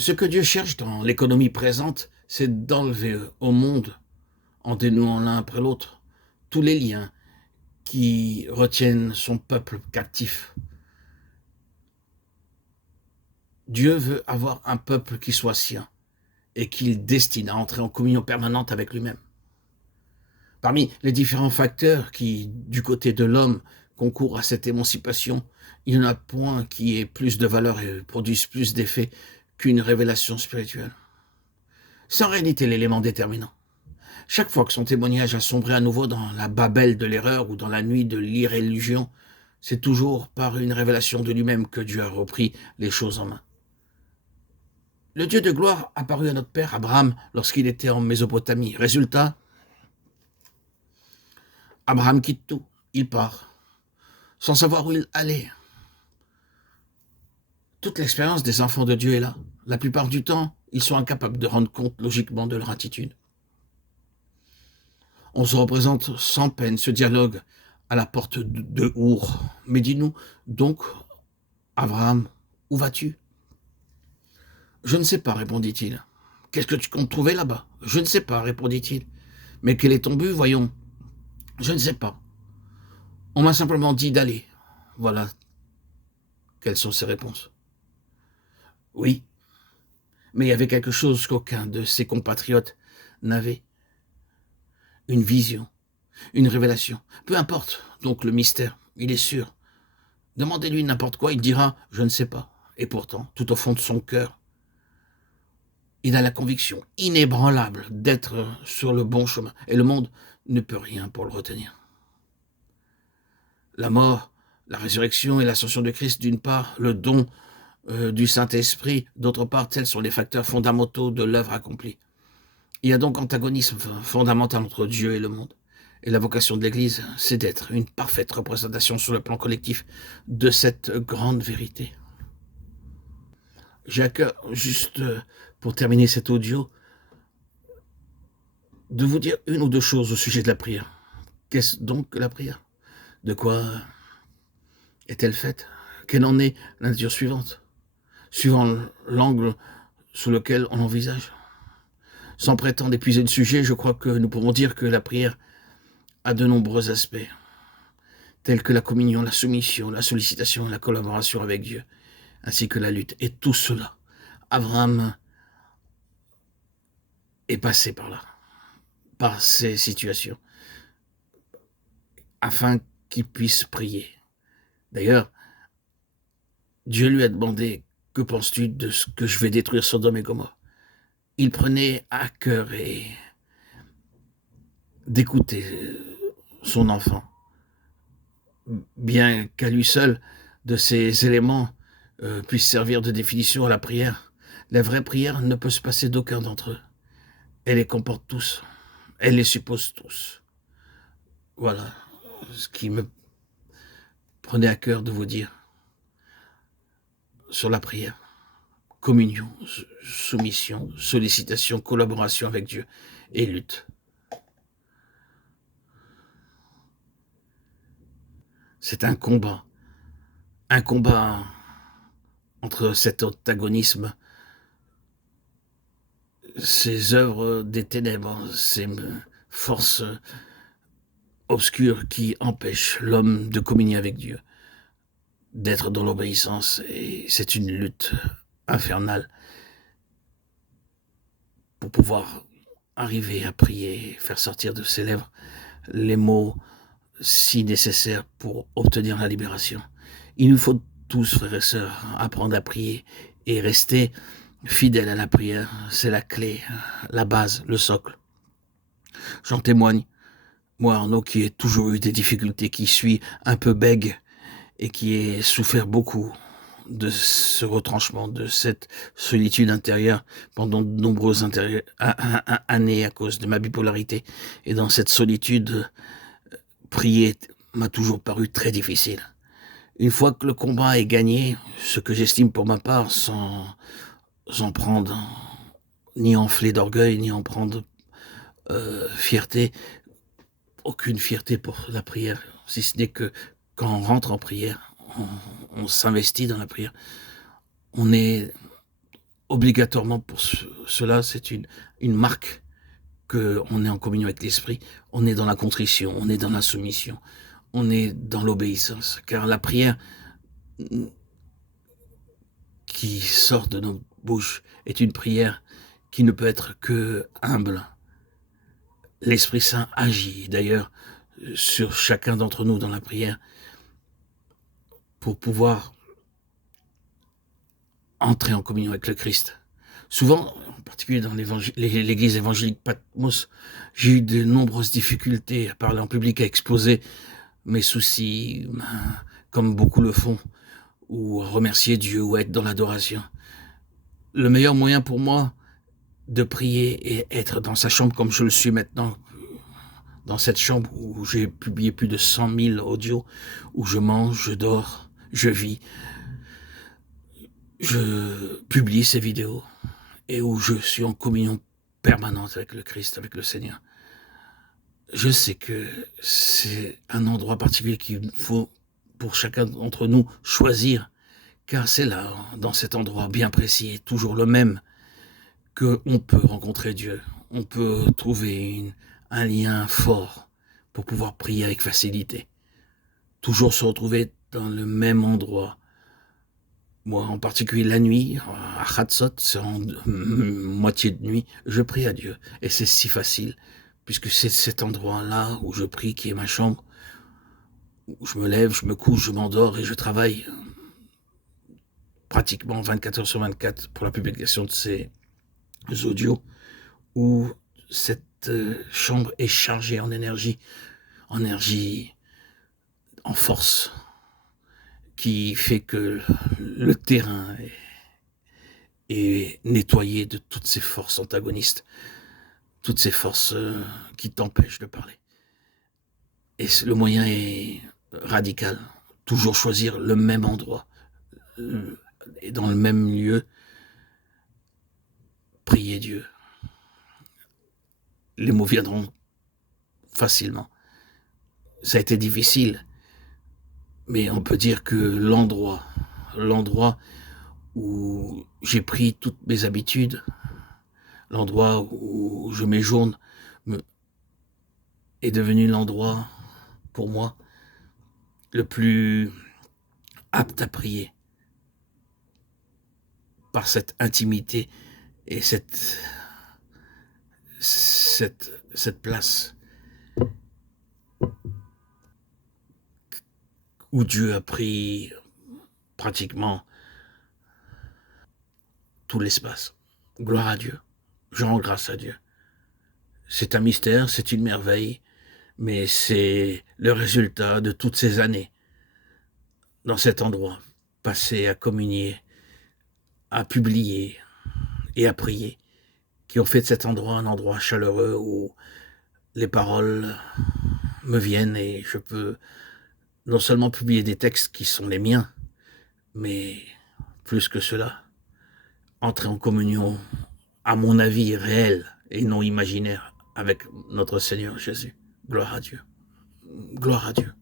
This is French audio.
Ce que Dieu cherche dans l'économie présente, c'est d'enlever au monde, en dénouant l'un après l'autre, tous les liens qui retiennent son peuple captif. Dieu veut avoir un peuple qui soit sien et qu'il destine à entrer en communion permanente avec lui-même. Parmi les différents facteurs qui, du côté de l'homme, concourent à cette émancipation, il n'y en a point qui ait plus de valeur et produise plus d'effet qu'une révélation spirituelle. C'est en réalité l'élément déterminant. Chaque fois que son témoignage a sombré à nouveau dans la babelle de l'erreur ou dans la nuit de l'irréligion, c'est toujours par une révélation de lui-même que Dieu a repris les choses en main. Le Dieu de gloire apparut à notre père Abraham lorsqu'il était en Mésopotamie. Résultat, Abraham quitte tout, il part, sans savoir où il allait. Toute l'expérience des enfants de Dieu est là. La plupart du temps, ils sont incapables de rendre compte logiquement de leur attitude. On se représente sans peine ce dialogue à la porte de Our. Mais dis-nous donc, Abraham, où vas-tu? Je ne sais pas, répondit-il. Qu'est-ce que tu comptes trouver là-bas? Je ne sais pas, répondit-il. Mais quel est ton but, voyons? Je ne sais pas. On m'a simplement dit d'aller. Voilà quelles sont ses réponses. Oui, mais il y avait quelque chose qu'aucun de ses compatriotes n'avait. Une vision, une révélation. Peu importe, donc le mystère, il est sûr. Demandez-lui n'importe quoi, il dira « je ne sais pas ». Et pourtant, tout au fond de son cœur, il a la conviction inébranlable d'être sur le bon chemin. Et le monde ne peut rien pour le retenir. La mort, la résurrection et l'ascension de Christ, d'une part, le don du Saint-Esprit, d'autre part, tels sont les facteurs fondamentaux de l'œuvre accomplie. Il y a donc antagonisme fondamental entre Dieu et le monde. Et la vocation de l'Église, c'est d'être une parfaite représentation sur le plan collectif de cette grande vérité. J'ai à cœur, juste pour terminer cet audio, de vous dire une ou deux choses au sujet de la prière. Qu'est-ce donc que la prière? De quoi est-elle faite? Quelle en est la nature suivante, suivant l'angle sous lequel on l'envisage? Sans prétendre épuiser le sujet, je crois que nous pouvons dire que la prière a de nombreux aspects, tels que la communion, la soumission, la sollicitation, la collaboration avec Dieu, ainsi que la lutte. Et tout cela, Abraham est passé par là, par ces situations, afin qu'il puisse prier. D'ailleurs, Dieu lui a demandé « Que penses-tu de ce que je vais détruire Sodome et Gomorrhe ?» Il prenait à cœur d'écouter son enfant, bien qu'à lui seul, de ces éléments puissent servir de définition à la prière. La vraie prière ne peut se passer d'aucun d'entre eux. Elle les comporte tous. Elle les suppose tous. Voilà ce qui me prenait à cœur de vous dire sur la prière. Communion, soumission, sollicitation, collaboration avec Dieu et lutte. C'est un combat entre cet antagonisme, ces œuvres des ténèbres, ces forces obscures qui empêchent l'homme de communier avec Dieu, d'être dans l'obéissance. Et c'est une lutte infernale pour pouvoir arriver à prier, faire sortir de ses lèvres les mots si nécessaires pour obtenir la libération. Il nous faut tous, frères et sœurs, apprendre à prier et rester fidèles à la prière. C'est la clé, la base, le socle. J'en témoigne, moi Arnaud, qui ai toujours eu des difficultés, qui suis un peu bègue et qui ai souffert beaucoup de ce retranchement, de cette solitude intérieure pendant de nombreuses années à cause de ma bipolarité. Et dans cette solitude, prier m'a toujours paru très difficile. Une fois que le combat est gagné, ce que j'estime pour ma part, sans en prendre, ni enfler d'orgueil, ni en prendre fierté, aucune fierté pour la prière, si ce n'est que quand on rentre en prière, on s'investit dans la prière. On est obligatoirement pour cela, c'est une marque qu'on est en communion avec l'Esprit, on est dans la contrition, on est dans la soumission, on est dans l'obéissance. Car la prière qui sort de nos bouches est une prière qui ne peut être que humble. L'Esprit Saint agit d'ailleurs sur chacun d'entre nous dans la prière pour pouvoir entrer en communion avec le Christ. Souvent, en particulier dans l'église évangélique Patmos, j'ai eu de nombreuses difficultés à parler en public, à exposer mes soucis, comme beaucoup le font, ou à remercier Dieu, ou à être dans l'adoration. Le meilleur moyen pour moi de prier et être dans sa chambre comme je le suis maintenant, dans cette chambre où j'ai publié plus de 100 000 audios, où je mange, je dors, je vis, je publie ces vidéos, et où je suis en communion permanente avec le Christ, avec le Seigneur. Je sais que c'est un endroit particulier qu'il faut, pour chacun d'entre nous, choisir, car c'est là, dans cet endroit bien précis, et toujours le même, qu'on peut rencontrer Dieu. On peut trouver un lien fort pour pouvoir prier avec facilité. Toujours se retrouver dans le même endroit. Moi, en particulier la nuit, à Khatsot, c'est en moitié de nuit, je prie à Dieu. Et c'est si facile, puisque c'est cet endroit-là où je prie, qui est ma chambre, où je me lève, je me couche, je m'endors et je travaille pratiquement 24 heures sur 24 pour la publication de ces audios, où cette chambre est chargée en énergie, en force, qui fait que le terrain est nettoyé de toutes ces forces antagonistes, toutes ces forces qui t'empêchent de parler. Et le moyen est radical, toujours choisir le même endroit, et dans le même lieu, prier Dieu. Les mots viendront facilement. Ça a été difficile, mais on peut dire que l'endroit où j'ai pris toutes mes habitudes, l'endroit où je m'éjourne, est devenu l'endroit, pour moi, le plus apte à prier, par cette intimité et cette place où Dieu a pris pratiquement tout l'espace. Gloire à Dieu. Je rends grâce à Dieu. C'est un mystère, c'est une merveille, mais c'est le résultat de toutes ces années dans cet endroit, passé à communier, à publier et à prier, qui ont fait de cet endroit un endroit chaleureux où les paroles me viennent et je peux non seulement publier des textes qui sont les miens, mais plus que cela, entrer en communion, à mon avis, réelle et non imaginaire avec notre Seigneur Jésus. Gloire à Dieu. Gloire à Dieu.